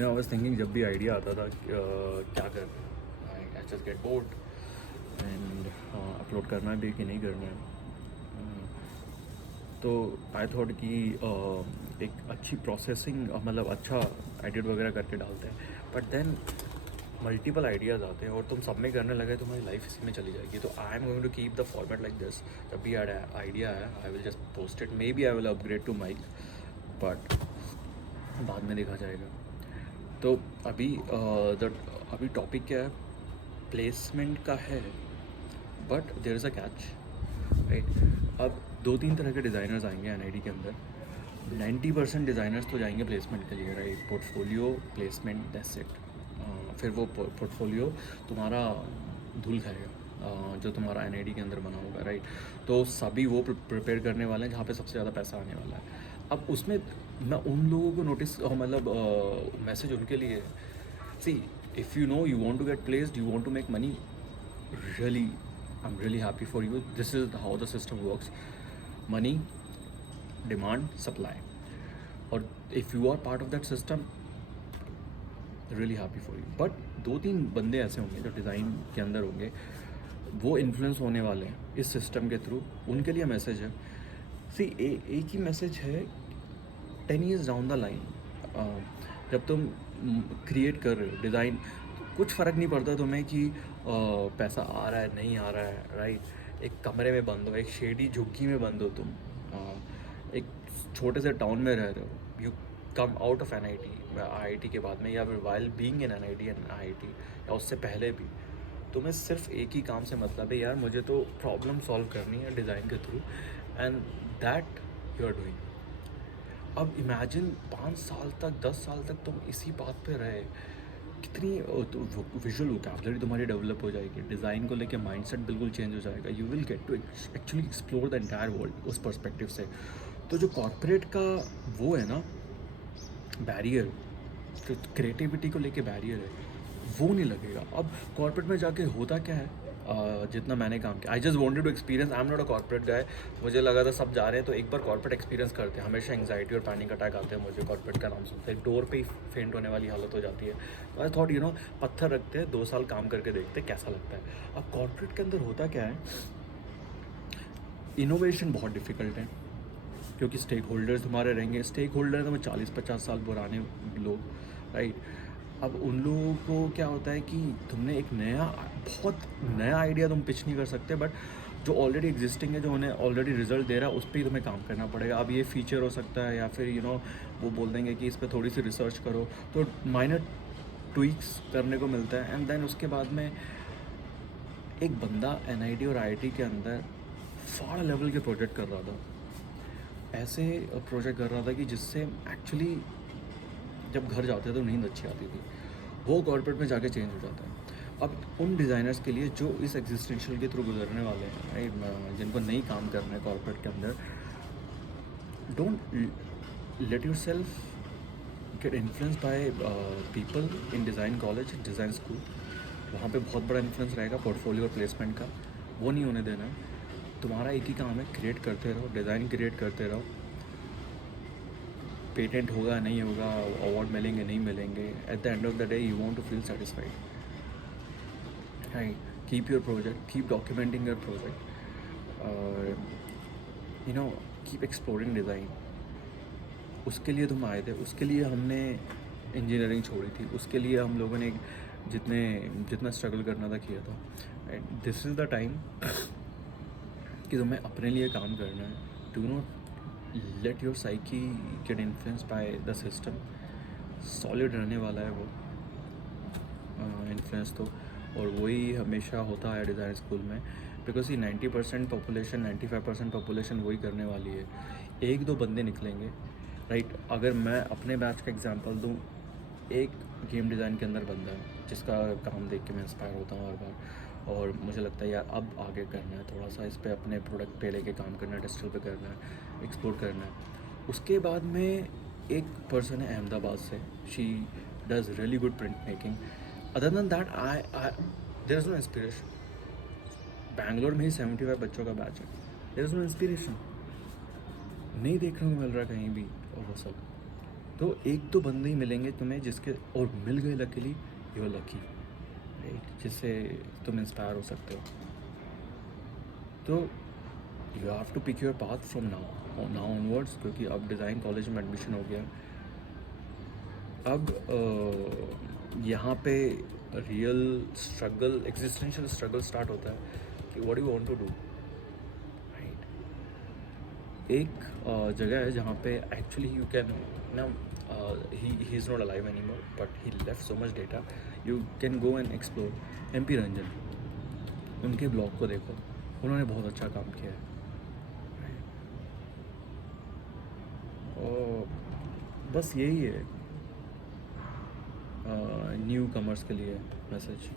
I was thinking जब भी idea आता था क्या कर I just get bored and upload करना भी कि नहीं करना है। तो आई थॉट कि एक अच्छी प्रोसेसिंग मतलब अच्छा एडिट वगैरह करके डालते हैं, बट देन मल्टीपल आइडियाज़ आते हैं और तुम सब में करने लगे तुम्हारी लाइफ इसी में चली जाएगी। तो I am going to keep the format like this. जब भी आइडिया है I will just post it, maybe I will upgrade to mic, but बाद में देखा जाएगा। तो अभी टॉपिक क्या है, प्लेसमेंट का है, but there is a catch, right. अब 2-3 तरह के डिज़ाइनर्स आएंगे एनआईटी के अंदर। 90% डिज़ाइनर्स तो जाएंगे प्लेसमेंट के लिए, right. Portfolio placement, that's it. फिर वो पोर्टफोलियो तुम्हारा धूल खाएगा जो तुम्हारा एनआईटी के अंदर बना होगा, राइट। तो सभी वो प्रिपेयर करने वाले हैं जहाँ पे सबसे ज़्यादा पैसा आने वाला है। अब उसमें मैं उन लोगों को नोटिस मतलब मैसेज उनके लिए, see if you know you want to get placed, you want to make money, really I am really happy for you. This is how the system works. Money, demand, supply, और if you are part of that system, really happy for you. But 2-3 बंदे ऐसे होंगे जो design के अंदर होंगे, वो influence होने वाले हैं इस सिस्टम के थ्रू। उनके लिए मैसेज है, सी एक ही मैसेज है। 10 ईयर्स डाउन द लाइन जब तुम क्रिएट कर रहे हो डिज़ाइन, कुछ फ़र्क नहीं पड़ता तुम्हें कि पैसा आ रहा है नहीं आ रहा है, राइट। एक कमरे में बंद हो, एक शेडी झुग्गी में बंद हो तुम, एक छोटे से टाउन में रह रहे हो, you come out of NIT, IIT के बाद में, या फिर while being in NIT and IIT, या उससे पहले भी तुम्हें सिर्फ एक ही काम से मतलब है, यार मुझे तो प्रॉब्लम सॉल्व करनी है डिज़ाइन के through, and that you are doing. अब इमेजिन 5 साल तक 10 साल तक तुम इसी बात पे रहे, कितनी विजुअल वोकैबुलरी तुम्हारी डेवलप हो जाएगी, डिज़ाइन को लेके माइंडसेट बिल्कुल चेंज हो जाएगा। You will get to actually explore the entire world उस पर्सपेक्टिव से। तो जो कॉर्पोरेट का वो है ना बैरियर, जो क्रिएटिविटी को लेके बैरियर है, वो नहीं लगेगा। अब कॉर्पोरेट में जाके होता क्या है, जितना मैंने काम किया, I just wanted to experience, I am not a corporate guy. मुझे लगा था सब जा रहे हैं तो एक बार कॉर्पोरेट एक्सपीरियंस करते हैं। हमेशा एंग्जाइटी और पैनिक अटैक आते हैं मुझे कॉर्पोरेट का नाम सुनते हैं, डोर पे ही फेंट होने वाली हालत हो जाती है। तो आई थॉट पत्थर रखते हैं, 2 साल काम करके देखते हैं कैसा लगता है। अब कॉर्पोरेट के अंदर होता क्या है, इनोवेशन बहुत डिफिकल्ट है, क्योंकि स्टेक होल्डर्स तुम्हारे रहेंगे। स्टेक होल्डर तो 40-50 साल पुराने लोग, राइट। अब उन लोगों को क्या होता है कि तुमने एक बहुत नया आइडिया तुम पिच नहीं कर सकते, बट जो ऑलरेडी एग्जिस्टिंग है, जो उन्हें ऑलरेडी रिजल्ट दे रहा है, उस पर ही तुम्हें काम करना पड़ेगा। अब ये फीचर हो सकता है, या फिर वो बोल देंगे कि इस पर थोड़ी सी रिसर्च करो, तो माइनर ट्वीक्स करने को मिलता है। एंड देन उसके बाद में एक बंदा एनआईटी और आईआईटी के अंदर फाड़ लेवल के प्रोजेक्ट कर रहा था, ऐसे प्रोजेक्ट कर रहा था कि जिससे एक्चुअली जब घर जाते थे तो नींद अच्छी आती थी, वो कॉर्पोरेट में जाके चेंज हो जाता है। अब उन डिज़ाइनर्स के लिए जो इस एग्जिस्टेंशियल के थ्रू गुजरने वाले हैं, राइट, जिनको नहीं काम करना है कॉर्पोरेट के अंदर, don't let your self gate influence by people in design college, design school. वहाँ पे बहुत बड़ा इन्फ्लुएंस रहेगा पोर्टफोलियो और प्लेसमेंट का, वो नहीं होने देना है। तुम्हारा एक ही काम है, क्रिएट करते रहो, डिज़ाइन क्रिएट करते रहो। पेटेंट होगा नहीं होगा, अवार्ड मिलेंगे नहीं मिलेंगे, at the end of the day you want to feel satisfied, right. Keep your project, keep documenting your project, और कीप एक्सप्लोरिंग डिज़ाइन। उसके लिए तुम आए थे, उसके लिए हमने इंजीनियरिंग छोड़ी थी, उसके लिए हम लोगों ने जितना स्ट्रगल करना था किया था, right. This is the time कि तुम्हें अपने लिए काम करना है। Do not let your psyche gate influence by the system. Solid रहने वाला है वो इन्फ्लुएंस तो, और वही हमेशा होता है डिज़ाइन स्कूल में, बिकॉज ये 90% पॉपुलेशन, 95% पॉपुलेशन वही करने वाली है। 1-2 बंदे निकलेंगे, राइट। अगर मैं अपने बैच का एग्जांपल दूँ, एक गेम डिज़ाइन के अंदर बंदा है जिसका काम देख के मैं इंस्पायर होता हूँ हर बार, और मुझे लगता है यार अब आगे करना है, थोड़ा सा इस पे अपने प्रोडक्ट पे लेके काम करना है, डिजिटल पे करना है, एक्सप्लोर करना है। उसके बाद में एक पर्सन है अहमदाबाद से, she does really good print making. Other than that I there is no inspiration. Bangalore में ही 75 बच्चों का बैच है, देयर इज़ नो इंस्पिरेशन, नहीं देखने को मिल रहा कहीं भी। और वो सब तो एक तो बंदे ही मिलेंगे तुम्हें जिसके, और मिल गए luckily, you are lucky, right, जिससे तुम इंस्पायर हो सकते हो। तो you have to pick your path from now onwards, क्योंकि अब डिज़ाइन कॉलेज में एडमिशन हो गया। अब यहाँ पे real struggle, existential struggle start होता है कि what you want to do, right. एक जगह है जहाँ पे एक्चुअली यू कैन ना, he is not alive any more, but he left so much data, you can go and explore. MP Ranjan, उनके ब्लॉग को देखो, उन्होंने बहुत अच्छा काम किया है। और बस यही है न्यू कमर्स के लिए मैसेज।